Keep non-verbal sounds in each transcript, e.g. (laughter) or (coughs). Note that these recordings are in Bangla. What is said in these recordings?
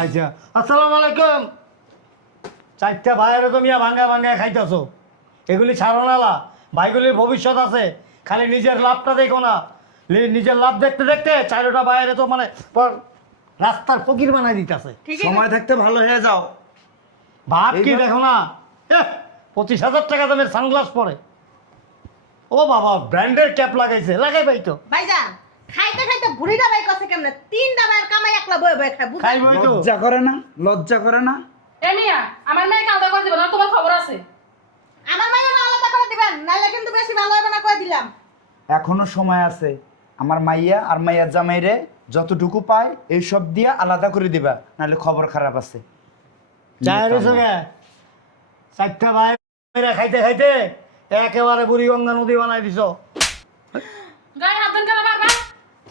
আচ্ছা আসসালামু আলাইকুম। চারটা ভাইয়ের তো মিয়া ভাঙ্গা ভাঙ্গা খাইতেছো। এগুলি ছাড়ো নালা ভাইগুলির ভবিষ্যৎ আছে। খালি নিজের লাভটা দেখো না। নিজের লাভ দেখতে দেখতে চারোটা বাইরে তো মানে রাস্তার ফকির বানাই দিতেছে। সময় থাকতে ভালো হয়ে যাও। ভাব কি দেখো না? পঁচিশ হাজার টাকা দামের সানগ্লাস পরে। ও বাবা ব্র্যান্ডের ক্যাপ লাগাইছে। লাগাই পাই তো। ভাইজান খাইতে খাইতে বুড়িটা বাই কছে কেমনে? তিন দাবার কামাই একলা বয়ে বয়ে খায় বুঝছেন খাইবই তো। লজ্জা করে না লজ্জা করে না। এ মিয়া আমার আলাদা করে দিবেন আর তোমার খবর আছে? আমার মাইয়া না আলাদা করে দিবেন নাইলে কিন্তু বেশি ভালো হবে না দিলাম। এখনও সময় আছে। আমার মাইয়া আর মাইয়ার জামাইরে যতটুকু পায় এইসব দিয়ে আলাদা করে দিবা নাহলে খবর খারাপ আছে। চায়ের সঙ্গে চারটা ভাই খাইতে খাইতে একেবারে বুড়ি গঙ্গা নদী বানাই দিছ। গায়ে হাত দেন কেন বারবার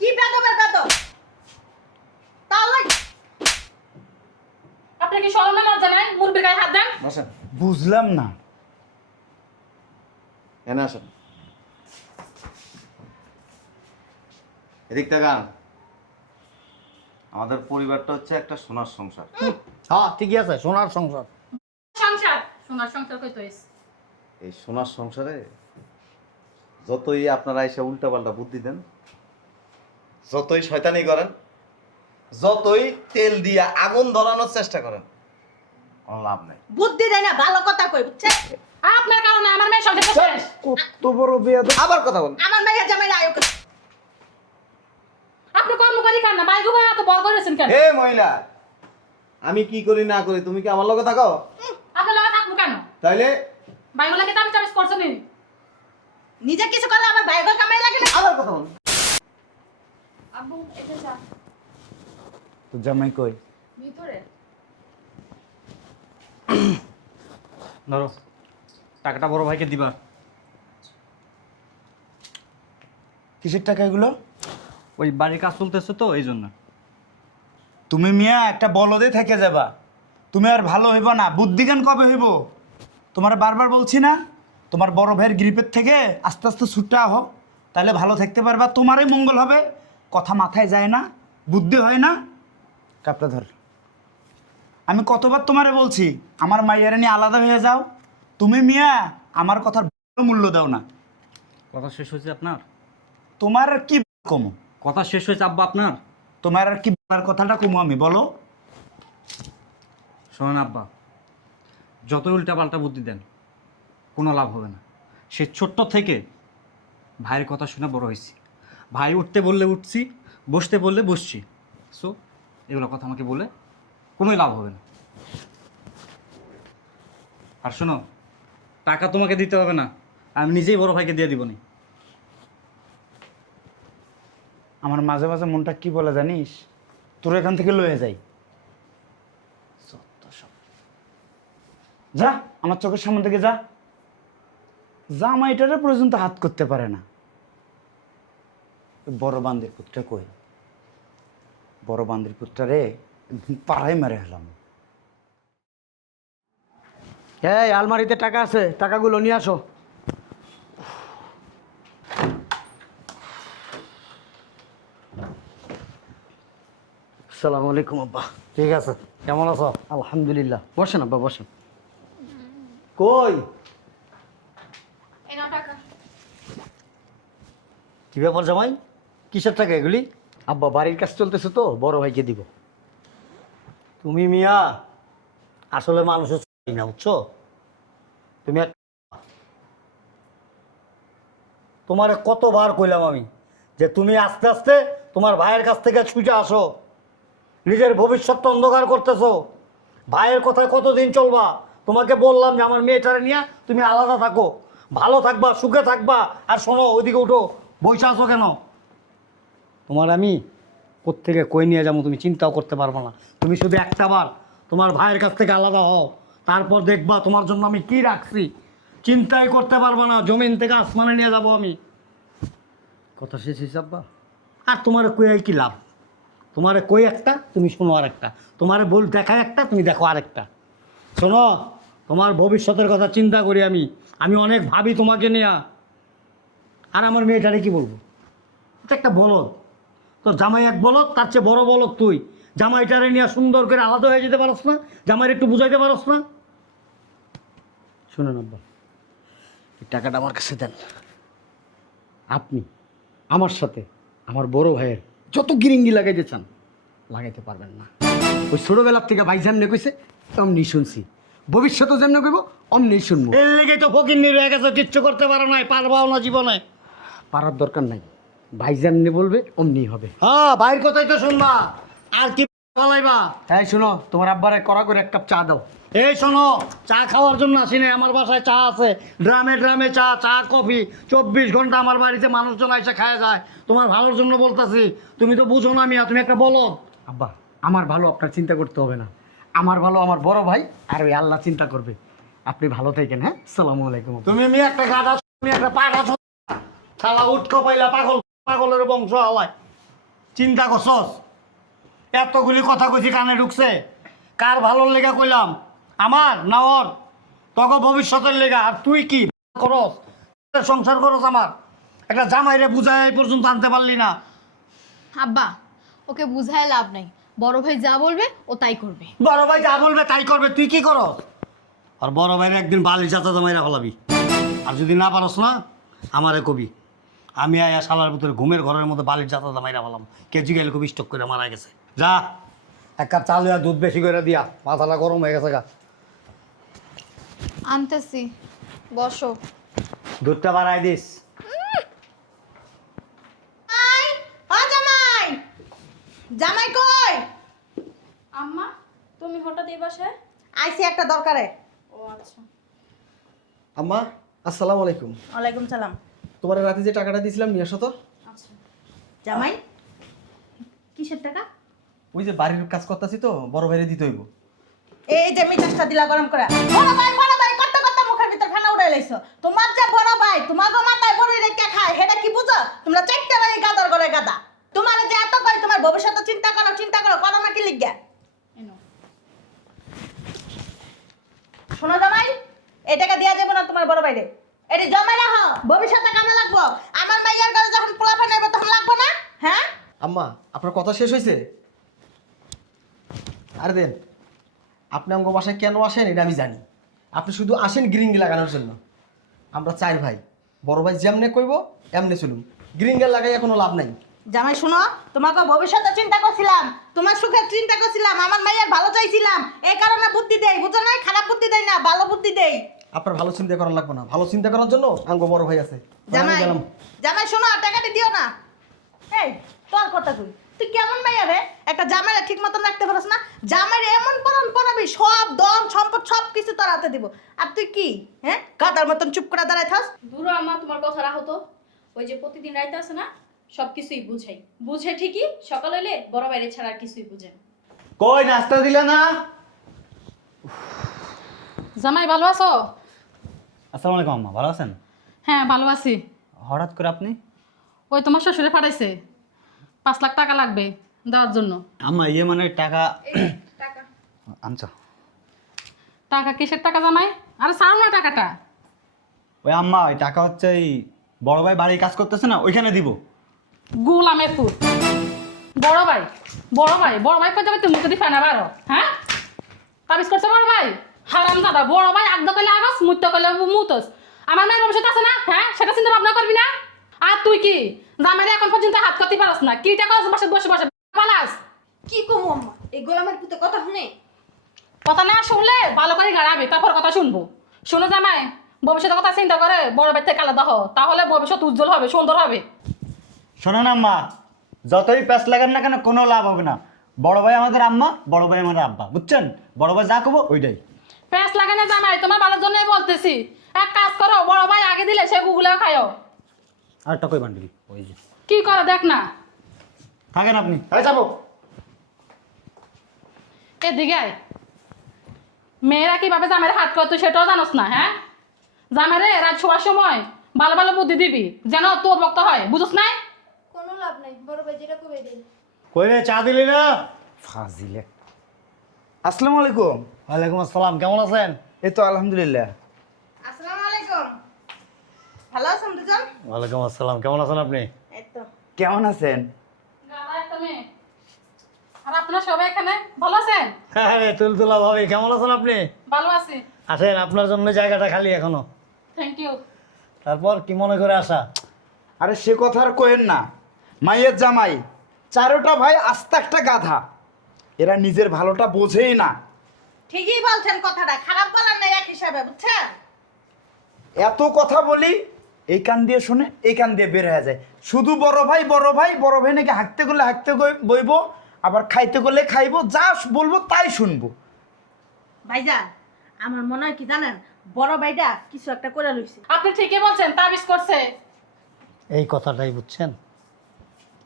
কি বেদবের বেদব? তাহলে আপনি কি সরম না লজ্জা নাই? গায়ে হাত দেন। বসেন। বুঝলাম না। এনে আসেন। এদিক তাকান। আমাদের পরিবারটা হচ্ছে একটা সোনার সংসার। হ্যাঁ ঠিকই আছে সোনার সংসার। সংসার? সোনার এই সোনার সংসারে যতই আপনারা এসে উল্টাপাল্টা বুদ্ধি দেন যতই শয়তানি করেন যতই তেল দিয়ে আগুন ধরানোর চেষ্টা করেন কোনো লাভ নেই। বুদ্ধি দেয় না ভালো কথা কই বুঝছেন আপনার কারণে আমার মেয়ে সংসার শেষ কত বড় বেয়াদ আবার কথা বল। আমার মাইয়া জামাই আয়োগ আপনি কর্ম করি কেন? না বাইগু ভাই এত বড় করেছেন কেন? হে মহিলা আমি কি করি না করি তুমি কি আমার লগে থাকো? আপনার লগে থাকব কেন? তাইলে? বাইগুলাকে তো আমি চাবিস করছ নি। নিজে কিছু করলে আমার ভাইগো কামাই লাগে না। আবার কথা বল। আব্বু এটা যা তো জামাই কই? ভিতরে। ধরো টাকাটা বড় ভাইকে দিবা। কিসের টাকা এগুলো? ওই বাড়ির কাজ চলতেছে তো এই জন্য। তুমি মিয়া একটা বলদে থেকে যাবা। তুমি আর ভালো হইব না বুদ্ধিজ্ঞান কবে হইব? তোমার বারবার বলছি না তোমার বড় ভাইয়ের গ্রিপের থেকে আস্তে আস্তে ছুটে আহ তাহলে ভালো থাকতে পারবা তোমারই মঙ্গল হবে। কথা মাথায় যায় না বুদ্ধি হয় না। কাপটা ধর। আমি কতবার তোমারে বলছি আমার মাইয়ারে নিয়ে আলাদা হয়ে যাও। তুমি মিয়া আমার কথার মূল্য দাও না। কথা শেষ হয়েছে আপনার? তোমার আর কি কমো? কথা শেষ হয়েছে আব্বা আপনার? তোমার আর কি বলার কথাটা কমো আমি বলো। শোনেন আব্বা যতই উল্টা পাল্টা বুদ্ধি দেন কোনো লাভ হবে না। সে ছোট্ট থেকে ভাইয়ের কথা শুনে বড় হয়েছি। ভাই উঠতে বললে উঠছি বসতে বললে বসছি। সো এগুলো কথা আমাকে বলে কোনোই লাভ হবে না। আর শোনো টাকা তোমাকে দিতে হবে না। আমি নিজেই বড় ভাইকে দিয়ে দিব নি। আমার মাঝে মাঝে মনটা কি বলে জানিস? তোর এখান থেকে লয়ে যাই। যা আমার চোখের সামনে থেকে যা যা। জামাইটারে পর্যন্ত হাত করতে পারে না। বড় বান্দির পুত্রটা কই? বড় বান্দির পুত্ররে পাড়ায় মেরে হেলাম এই আলমারিতে টাকা আছে টাকাগুলো নিয়ে আসো। আসসালামু আলাইকুম আব্বা। ঠিক আছে। কেমন আছো? আলহামদুলিল্লাহ। বসেন আব্বা বসেন। কই? এই নাও টাকা। কি ব্যাপার জামাই? কিসের টাকা এগুলি? আব্বা, বাড়ির কাজ চলতেছে তো, বড় ভাইকে দিব। তুমি মিয়া, আসলে মানুষের চাই না, বুঝছ? তুমি এক তোমারে কতবার কইলাম আমি যে তুমি আস্তে আস্তে তোমার ভাইয়ের কাছ থেকে ছুটে আসো। নিজের ভবিষ্যৎটা অন্ধকার করতেছো। ভাইয়ের কথায় কতদিন চলবা? তোমাকে বললাম যে আমার মেয়েটারে নিয়ে তুমি আলাদা থাকো। ভালো থাকবা, সুখে থাকবা। আর শোনো, ওইদিকে উঠো। বইসা আছো কেন? তোমার আমি কোত্থেকে কই নিয়ে যাব তুমি চিন্তাও করতে পারব না। তুমি শুধু একটা বার তোমার ভাইয়ের কাছ থেকে আলাদা হও, তারপর দেখবা তোমার জন্য আমি কি রাখছি। চিন্তাই করতে পারব না, জমিন থেকে আসমানে নিয়ে যাব আমি। কথা শেষ হিসাববা আর তোমার কই কি লাভ? তোমারে কই একটা, তুমি শোনো আর একটা তোমারে বল দেখায় একটা, তুমি দেখো আরেকটা। শোনো, তোমার ভবিষ্যতের কথা চিন্তা করি আমি। আমি অনেক ভাবি তোমাকে নেয়া। আর আমার মেয়েটারে কি বলব? এটা একটা বলদ। তোর জামাই এক বলদ তার চেয়ে বড় বলদ তুই। জামাইটারে নিয়ে সুন্দর করে আলাদা হয়ে যেতে পারস না জামাইয়ের একটু বুঝাইতে পারস না। শুনেন আব্বা এই টাকাটা আমার কাছে দেন। আপনি আমার সাথে আমার বড় ভাইয়ের যত গিরিঙ্গি লাগাইতে চান লাগাইতে পারবেন না। ওই ছোটবেলার থেকে ভাই যেমনি কইছে অমনি শুনছি। ভবিষ্যতে যেমনি কইব অমনি শুনব। এর লেগে তো ফকির রয়ে গেছে কিচ্ছু করতে পারো নাই পারবাও না জীবনে। পারার দরকার নাই। ভাই যেমনি বলবে অমনি হবে। হ্যাঁ ভাইয়ের কথাই তো শুনবা। আর কি বলাইবা? তাই শোনো তোমার আব্বারে করা করে এক কাপ চা দাও। এই শোনো চা খাওয়ার জন্য আসি নাই আমার বাসায় চা আছে। ড্রামে ড্রামে চা চা কফি। চব্বিশ ঘণ্টা আমার বাড়িতে মানুষজন এসে খায় যায়। তোমার ভালোর জন্য বলতাছি। তুমি তো বুঝো না মিয়া তুমি একটা বলো। আব্বা আমার ভালো আপনার চিন্তা করতে হবে না। আমার ভালো আমার বড় ভাই আর ওই আল্লাহ চিন্তা করবে। আপনি ভালো থাকেন হ্যাঁ? সালামু আলাইকুম। তুমি মেয়ে একটা তুমি একটা পাঠা শালা উঠকো পাইলা পাগল। পাগলের বংশ হওয়ায়। চিন্তা করছস? এতগুলি কথা কইছি কানে ঢুকছে। কার ভালোর লেগা কইলাম? আমার না ওর? তখন ভবিষ্যতের লেগা। আর তুই কি করস? সংসার করস আমার। একটা জামাইরে বুঝায় এই পর্যন্ত আনতে পারলি না। আব্বা ওকে বুঝায় লাভ নাই। বড় ভাই যা বলবে ও তাই করবে। বড় ভাই যা বলবে তাই করবে। তুই কি করস? আর বড় ভাইরে একদিন বালি চাচা জামাইরা ফলাবি। আর যদি না পারস না আমারে কবি। আমি আয়া শালার ভিতরে ঘুমের ঘরের মধ্যে বালির চাচা জামাইরা ফেলাম। কেজি গেলে কবি স্টক করে মারা গেছে। যা এক কাপ চাল আর দুধ বেশি করে দিয়া মাথাটা গরম হয়ে গেছে গা। আনতেছি বসো। দুধটা বাড়াই দিস। জামাই জামাই জামাই কই? আম্মা তুমি হঠাৎ এই বাসায়? আইছি একটা দরকারে। ও আচ্ছা। আম্মা আসসালামু আলাইকুম। ওয়ালাইকুম সালাম। তোমার রাতে যে টাকাটা দিয়েছিলাম নিয়ে আসো তো। আচ্ছা। জামাই কিসের টাকা? ওই যে বাড়ির কাজ করতেছি তো বড় ভাইরে দিতে হইব। এই যে মিটাসটা দিলা গরম করে। বড় ভাই বড় ভাই কত কত মুখের ভিতর ফেনা উড়াই লাইছো। তোমার যে বড় ভাই তোমার গো মাথায় বড় রেখে খায় সেটা কি বুঝো? তোমরা চারটে ভাই গাদর করে গাদা। তোমার যে এত কই তোমার ভবিষ্যৎ চিন্তা করো চিন্তা করো করো না কি লিখিয়া শোনো জামাই এই টাকা দেওয়া যাবে না তোমার বড় ভাইরে। এটি জমা রাখো। ভবিষ্যতে কামে লাগবো? আমার মাইয়ার কাছে যখন পোলা নেবে তখন লাগবো না? হ্যাঁ? আম্মা আপনার কথা শেষ হয়েছে? আরে দেন আপনি আমার বাসায় কেন আসেন এটা আমি জানি। আপনি শুধু আসেন গ্রিঙ্গি লাগানোর জন্য। আমরা চাই ভাই বড় ভাই যেমনে কইব এমনে চলুন। গ্রিঙ্গের লাগাই কোনো লাভ নাই। জামাই শোনো তোমাকে ভবিষ্যতে চিন্তা করছিলাম। তোমার সুখের চিন্তা করছিলাম আমার মাইয়ার ভালো চাইছিলাম। এই কারণে বুদ্ধি দেই বুঝো না খারাপ বুদ্ধি দেই না ভালো বুদ্ধি দেই। আপনার ভালো চিন্তা করার লাগবে না। ভালো চিন্তা করার জন্য আঙ্গ বড় ভাই আছে। জামাই গেলাম। জামাই শোনো টাকাটা দিও না। এই তোর কথা কই? তুই কেমন মাইয়া রে? একটা জামাইরা ঠিক মতন রাখতে পারছ না? জামাইরে এমন পরন পরাবি সব দম সম্পদ সব কিছু তোর হাতে দিব। আর তুই কি হ্যাঁ? গাদার মতন চুপ করে দাঁড়ায় থাস। দূর আম্মা তোমার কথা রাখো তো। ওই যে প্রতিদিন রাইতে আছে না সব কিছুই বুঝাই। বুঝে ঠিকই সকাল হলে বড় বাইরে ছাড়া আর কিছুই বুঝে না। কই নাস্তা দিলে না? জামাই ভালো আছো? আসসালামু আলাইকুম আম্মা ভালো আছেন? হ্যাঁ ভালো আছি। হঠাৎ করে আপনি? ওই তোমার শ্বশুরে পাঠাইছে। পাঁচ লাখ টাকা লাগবে দেওয়ার জন্য। আম্মা ইয়ে মানে টাকা (coughs) আনছো? টাকা কিসের টাকা জামাই? আরে সার না টাকাটা। ওই আম্মা ওই টাকা হচ্ছে এই বড় ভাই বাড়ির কাজ করতেছে না ওইখানে দিব। গুলামের পুত বড় ভাই বড় ভাই বড় ভাই কত তুমি মুখে দিয়ে ফেনা বারো হ্যাঁ? তাবিজ করছে বড় ভাই? হারাম দাদা বড় ভাই আগ্দ করলে আগস মুত্য করলে মুতস। আমার মেয়ের ভবিষ্যৎ আছে না? হ্যাঁ? সেটা চিন্তা ভাবনা করবি না? আর তুই কি? জামাইরে এখন পর্যন্ত হাত করতে পারস না। কি টাকা বসে বসে বসে পালাস। কি কমু আম্মা? এই গোলামের পুতে কথা শুনে? কথা না শুনলে ভালো করে গাড়াবি তারপর কথা শুনব। শোনো জামাই ভবিষ্যতের কথা চিন্তা করে বড় ভাই থেকে আলাদা হও তাহলে ভবিষ্যৎ উজ্জ্বল হবে সুন্দর হবে। শোনো না আম্মা যতই প্যাস লাগান না কেন কোনো লাভ হবে না। বড় ভাই আমাদের আম্মা বড় ভাই আমাদের আব্বা বুঝছেন? বড় ভাই যা করব ওইটাই। প্যাঁচ লাগে না জামাই তোমার ভালোর জন্যই বলতেছি। এক কাজ করো বড় ভাই আগে দিলে সে গুগলে খায়ও। আর টাকা বান্ডিল? ওই যে। কি করে দেখ না। থাকেন আপনি। এই যাব। এদিকে আয়। মেয়েরা কীভাবে জামাইয়ের হাত করতো সেটাও জানোস না হ্যাঁ? জামাইরে রাত শোয়ার সময় ভালো ভালো বুদ্ধি দিবি যেন তোর বক্ত হয়। বুঝোস নাই? কোনো লাভ নাই বড় ভাই যেটা কবে দেন কই রে চা দিলি না? ফাজিলে। আসসালামু আলাইকুম। ওয়ালাইকুম আসসালাম কেমন আছেন? এই তো আলহামদুলিল্লাহ। আসসালামু আলাইকুম। ভালো আছেন দুজন? ওয়ালাইকুম আসসালাম কেমন আছেন আপনি? এই তো। কেমন আছেন? গাদা একটা আর আপনারা সবাই এখানে? ভালো আছেন? হ্যাঁ তুলতুলা ভাবি কেমন আছেন আপনি? ভালো আছি। আসেন আপনার জন্য জায়গাটা খালি এখনও। থ্যাংক ইউ তারপর কি মনে করে আসা? আরে সে কথা আর কোয়েন না। মাইয়ের জামাই চারোটা ভাই আস্তে একটা গাধা। এরা নিজের ভালোটা বোঝেই না। ঠিকই বলছেন কথাটা খারাপ বলার নাই এক হিসাবে বুঝছেন? এত কথা বলি এই কান দিয়ে শুনে এই কান দিয়ে বের হয়ে যায়। শুধু বড় ভাই বড় ভাই বড় ভাই নাকি হাঁকতে গেলে হাঁকতে বইবো আবার খাইতে গেলে খাইবো যা বলব তাই শুনব। ভাইজান আমার মনে হয় কি জানেন বড় ভাইটা কিছু একটা করে লইছে। আপনি ঠিকই বলছেন তাবিজ করছে। এই কথাটাই বুঝছেন?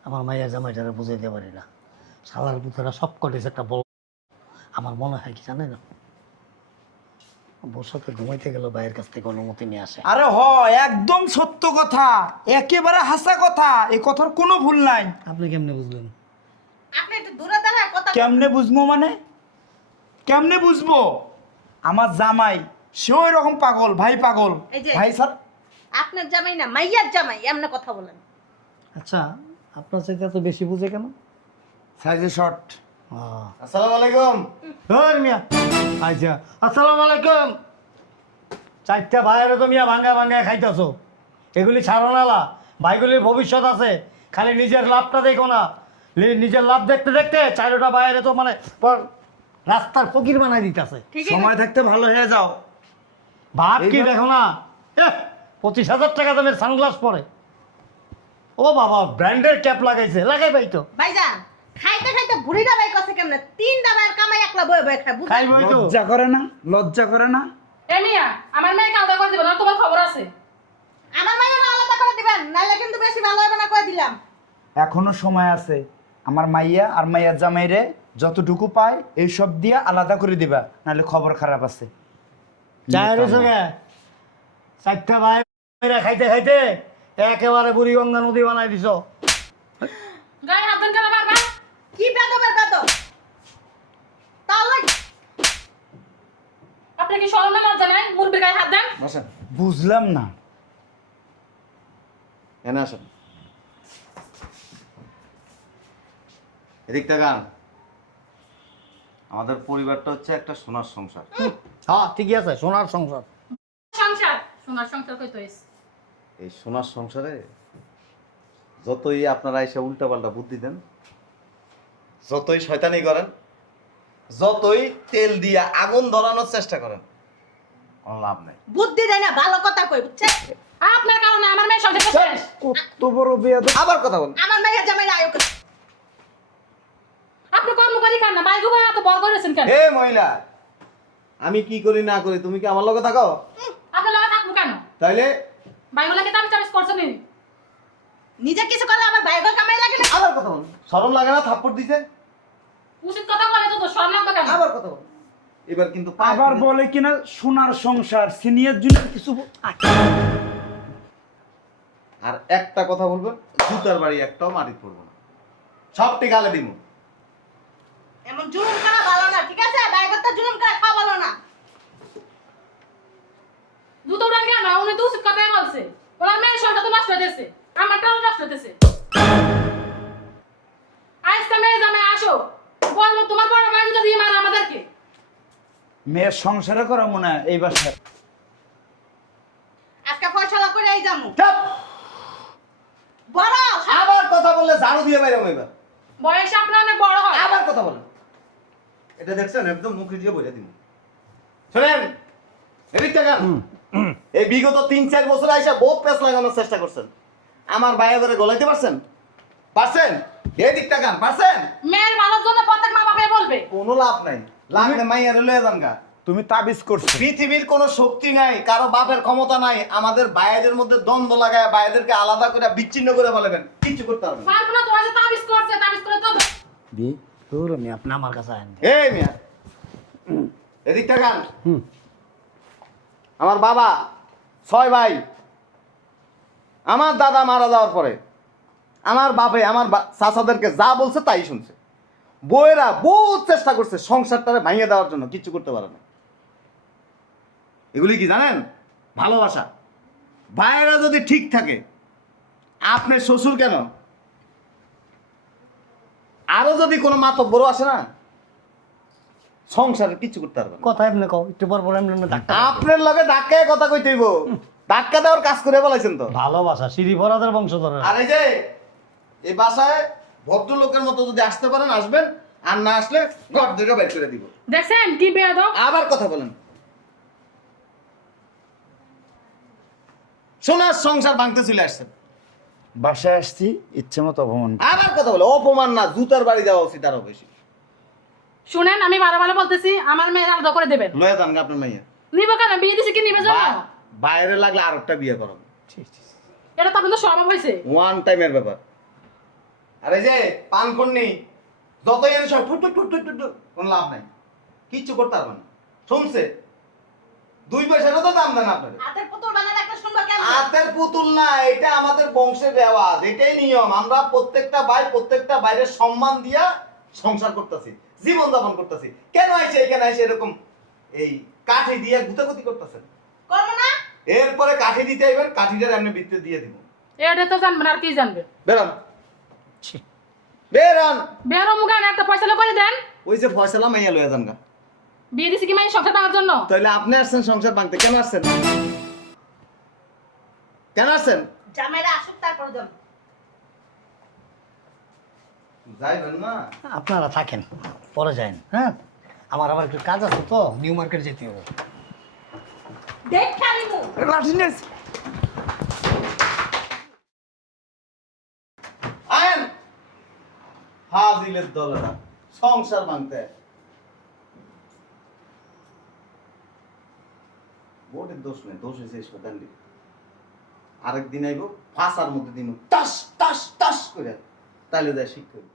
আমার মায়ের জামাইটারে বুঝাইতে পারি না। শালার পুতরা সব কটেছে একটা বড় আমার মনে হয় কি জানেন? সাথে ঘুমাইতে গেল ভাইয়ের কাছ থেকে অনুমতি নিয়ে আসে। আরে হ একদম সত্য কথা একেবারে হাসা কথা এই কথার কোনো ভুল নাই। আপনি কেমনে বুঝলেন? আপনি একটু দূরে দাঁড়ায় কথা কেমনে বুঝব মানে? কেমনে বুঝব? আমার জামাই সেও এরকম পাগল ভাই পাগল। এই যে- ভাই স্যার আপনার জামাই না মাইয়ার জামাই এমনি কথা বলেন। আচ্ছা আপনার চাইতে এত বেশি বুঝে কেন? সাইজে শর্ট আসসালামু আলাইকুম ধর মিয়া। আচ্ছা আসসালামু আলাইকুম চারটা ভাইয়ের তো মিয়া ভাঙ্গা ভাঙ্গা খাইতেছো। এগুলি ছাড়ো নালা ভাইগুলির ভবিষ্যৎ আছে। খালি নিজের লাভটা দেখো না। নিজের লাভ দেখতে দেখতে চারোটা বাইরে তো মানে রাস্তার ফকির বানাই দিতেছে। সময় থাকতে ভালো হয়ে যাও। ভাব কি দেখো না? পঁচিশ হাজার টাকা দামের সানগ্লাস পরে। ও বাবা ব্র্যান্ডের ক্যাপ লাগাইছে। লাগাই পাই তো। ভাইজান খাইতে খাইতে বুড়িটা বাই করছে কেমনে? তিন ডাবার কামাই একলা বয়ে বয়ে খায় বুঝছেন? খাইবই তো। লজ্জা করে না? লজ্জা করে না? এ মিয়া আমার আলাদা করে দিবেন আর তোমার খবর আছে। আমার মাইয়া আলাদা করে দিবেন নাইলে কিন্তু বেশি ভালো হবে না কয়ে দিলাম। এখনও সময় আছে। আমার মাইয়া আর মাইয়ার জামাইরে যতটুকু পায় এইসব দিয়ে আলাদা করে দিবা নাহলে খবর খারাপ আছে। চারটা ভাই খাইতে খাইতে একেবারে বুড়ি গঙ্গা নদী বানাই দিছ। গায়ে হাত কি বেদবের বেদব? তাহলে আপনি কি সরম না লজ্জা নাই মুরব্বী গায়ে হাত দেন। বসেন। বুঝলাম না। এনে আসেন। এদিক তাকান আমাদের পরিবারটা হচ্ছে একটা সোনার সংসার। হ্যাঁ ঠিকই আছে সোনার সংসার। সংসার? সোনার সংসার এই সোনার সংসারে যতই আপনারা এসে উল্টাপাল্টা বুদ্ধি দেন যতই শয়তানি করেন যতই তেল দিয়ে আগুন ধরানোর চেষ্টা করেন কোনো লাভ নেই। বুদ্ধি দেয় না ভালো কথা কই বুঝছেন? আপনার কারণে আমার মেয়ে সংসার শেষ কত বড় বেয়াদ আবার কথা বল আমার মাইয়া জামাই আয়োগ আপনি কর্মকারী কার না? বাইকও গায়ে এত বড় করেছেন কেন? হে মহিলা আমি কি করি না করি তুমি কি আমার লগে থাকো? আপনার লগে থাকব কেন? তাইলে? বাইগুলাকে তাবিজ তাবিজ করছেন নি? নিজে কিছু করলে আমার ভাই কামাই লাগে না। আবার কথা বল শরম লাগে না থাপ্পড় দিতে উচিত কথা বলে তো তো শরম লাগবে কেন আবার কথা বল। এবার কিন্তু আবার বলে কিনা সোনার সংসার সিনিয়র জুনিয়র কিছু আর একটা কথা বলবেন জুতার বাড়ি একটাও মাটি পড়ব না। সব টিকালে দিব এমন জুলুম করা ভালো না ঠিক আছে? কথা জুলুম করা খাওয়া ভালো না। জুতো উঠান কেন? উনি তো উচিত কথাই বলছে। ওনার মেয়ের সংসার তো নষ্ট হতেছে আমারটাও নষ্ট হতেছে মেয়ে জামে আসো। তোমার বড় ভাই জুতো দিয়ে মারা আমাদেরকে। মেয়ের সংসারে করা মনে হয় এই বাসায়। আজকে ফয়সালা করে এই যামু চাপ! বড়! আবার কথা বললে ঝাড়ু দিয়ে বাইরে এবার। বয়স আপনার অনেক বড় হয়। আবার কথা বলেন এটা দেখছেন? একদম মুখে দিয়ে বলে দিন। শোনেন এদিক এই বিগত তিন চার বছর আইসা পেস লাগানোর চেষ্টা করছেন। আমার বাইরে ধরে গলাইতে পারছেন? পারছেন? এদিক টাকান পারছেন? মেয়ের জন্য প্রত্যেক মা বাবা বলবে। কোনো লাভ নাই। লাগলে মাইয়ারে লয়ে যান গা। তুমি তাবিজ করছ। পৃথিবীর কোনো শক্তি নাই কারও বাপের ক্ষমতা নাই আমাদের মধ্যে দ্বন্দ্ব লাগায় আলাদা করে বিচ্ছিন্ন করে বলবেন কিচ্ছু করতে পারবেন না। পারব না তোমার তাবিজ করছে তাবিজ করে তো দি তোর আমি আপনি আমার কাছে আইন। এই মিয়া। এদিক টাকান হুম। আমার বাবা ছয় ভাই। আমার দাদা মারা যাওয়ার পরে আমার বাপে আমার চাচাদেরকে যা বলছে তাই শুনছে। বউয়েরা বহুত চেষ্টা করছে সংসারটারে ভাঙিয়ে দেওয়ার জন্য কিচ্ছু করতে পারে না। এগুলি কি জানেন? ভালোবাসা। ভাইয়েরা যদি ঠিক থাকে আপনার শ্বশুর কেন? আরও যদি কোনো মাতব বড় আসে না সংসারে কিছু করতে পারবে কথা এমনি কও একটু পর পর এমনি আপনার লগে ধাক্কায় কথা কইতে হইব। ধাক্কা দেওয়ার কাজ করে বলাইছেন তো। ভালোবাসা ফরাদের বংশধরের। আর এই যে এই বাসায় ভদ্রলোকের মতো যদি আসতে পারেন আসবেন। আর না আসলে ঘর থেকে বের করে দিব। দেখছেন কি বেয়াদব? আবার কথা বলেন। সোনার সংসার ভাঙতে চলে আসছেন। বাসায় আসছি ইচ্ছে মতো অপমান আবার কথা বলে অপমান না জুতার বাড়ি দেওয়া উচিত আরও বেশি। শুনেন আমি ভালো ভালো বলতেছি আমার মেয়ের আলাদা করে দেবেন। লয়ে যান গা আপনার মেয়ে। নিব কেন? বিয়ে দিছি কি নিবে জানো বাইরে লাগলে আর একটা বিয়ে করাবো। এটা তো আপনাদের স্বভাব হয়েছে। ওয়ান টাইমের ব্যাপার। আরে যে পান করনি যতই এনে সব টুট টুট টুট টুট টুট কোনো লাভ নাই। কিচ্ছু করতে পারবেন না। শুনছে? দুই পয়সারও তো দাম দেন আপনাদের। হাতের পুতুল বানালে একটা শুনবা কেমন? হাতের পুতুল না এটা আমাদের বংশের রেওয়াজ এটাই নিয়ম। আমরা প্রত্যেকটা ভাই প্রত্যেকটা বাইরের সম্মান দিয়া সংসার করতেছি জীবন যাপন করতেছি। কেন আইছে এখানে আইছে এরকম এই কাঠি দিয়ে গুতাগুতি করতেছেন? করব না। এরপরে কাঠি দিতে আইবেন কাঠিটার এমনি ভিতরে দিয়ে দিব। এটা তো জানবেন আর কি জানবে? বেরান। বেরান। বেরো মুখে একটা পয়সা করে দেন। ওই যে ফয়সালা মাইয়া লইয়া যান গা। বিয়ে দিছি কি মানে সংসার ভাঙার জন্য? তাহলে আপনি আসছেন সংসার ভাঙতে কেন আসছেন? কেন আসছেন? জামাইরা আসুক তারপর যাব। যাইবেন না? আপনারা থাকেন পরে যান হ্যাঁ? আমার আবার একটু কাজ আছে তো নিউ মার্কেট যেতে হবে। দেখ খালি মুখ আয়েন হাজিলের দলেরা সংসার ভাঙতে। ভোটের দোষ নেই, দোষ হয়েছে শতান্ডি আরেকদিন আইব, ফাঁসার মধ্যে দিন টাস টাস টাস করে তাইলে যায় শিক্ষক